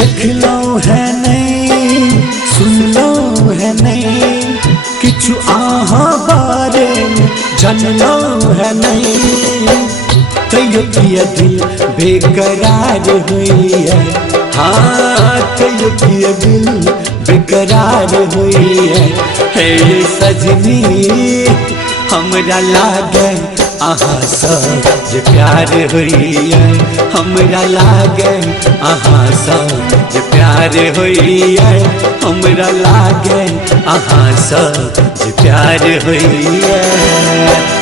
देख लो है नहीं सुन लो है नहीं किछु आहा बारे जन लो है नहीं तैयो किया दिल बेकरार हुई है। हाँ तैयो किया दिल बेकरार हुई है। हे सजनी हमरा लागे आहा सज प्यार हुई है। हमरा लागे आहा सज प्यार हुई है। हमरा लागे आहा सज प्यार हुई है।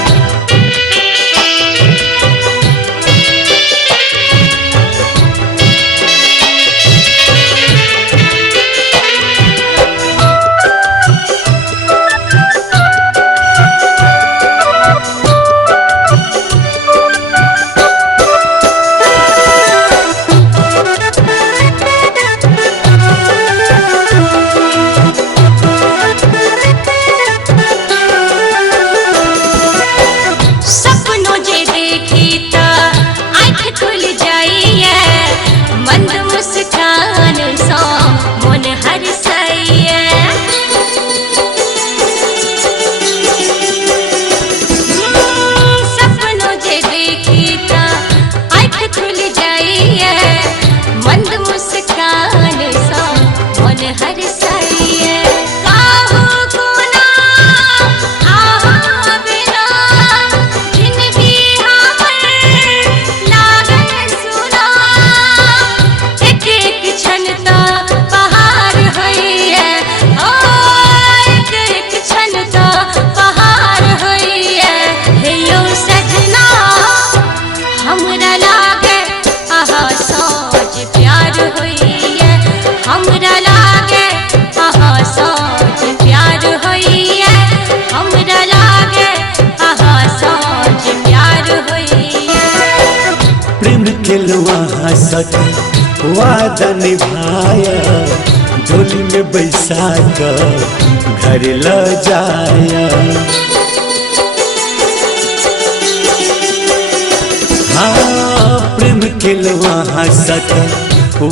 हंसत वादा निभाया डोली में बैसा कर घर ल जाया। हाँ प्रेम खिलवा हंसत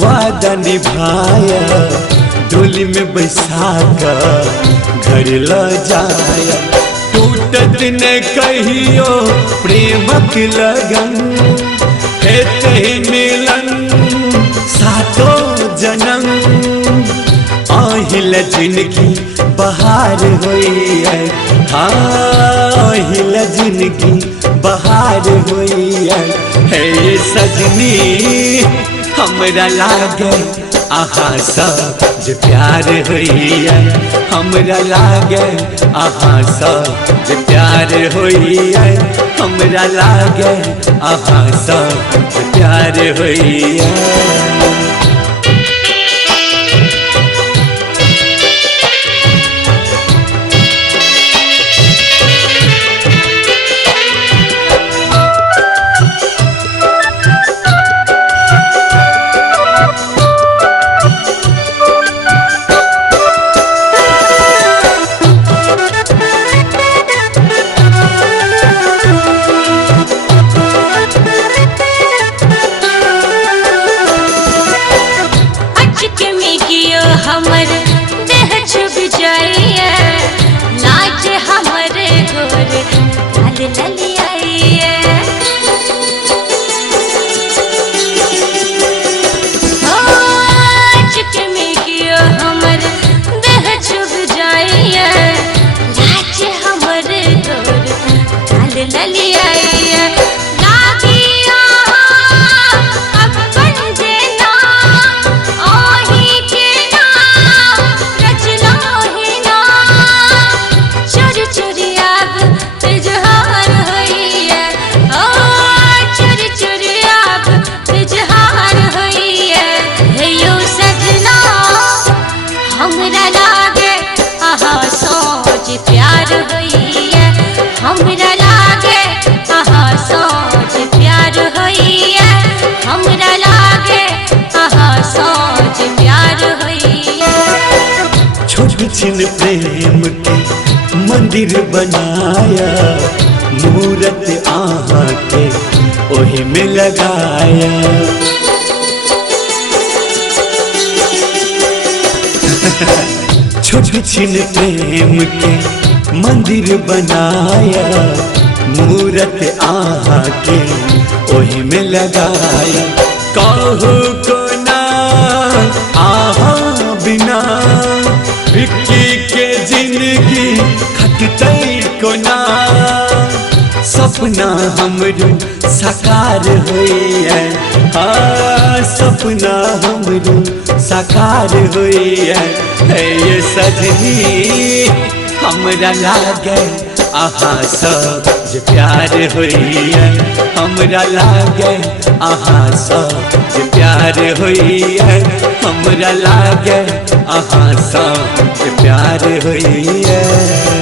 वादा निभाया डोली में बैसा कर घर ल जाया। टूटत न कहियो प्रेमक लगन मिलन सातो जन्म आहिल जिंदगी बहार हुई है। हाँ आहिल जिंदगी बहार हुई है। हे सजनी हमरा लागे आहा सज प्यार हुई है। हमरा लागे आहा सज प्यार हुई है। हमरा लागे आहा सज प्यार हुई है। हमर देह छुप जाइए लाज हमर गोर लाल ललियाइए। चुके में कियो हमर देह छुप जाइए लाज हमर गोर लाल ललियाइए। हमरा लागे आहा सोच प्यार होई है। हमरा लागे आहा सोच प्यार होई है। छोट छिन प्रेम के मंदिर बनाया मूरत आहा के ओही में लगाया। छोटे छिन प्रेम के मंदिर बनाया, मूरत आहा के ओही में लगाया। कहू को ना आहा बिना विक्की के जिंदगी खटतई को ना, सपना हमरू साकार हुई है, हाँ सपना हमरू साकार हुई है ये सजनी हमरा लागे आहा सब प्यार हुई है, हमरा लागे आहा सब प्यार हुई है, हमरा लागे आहा सब प्यार हुई है।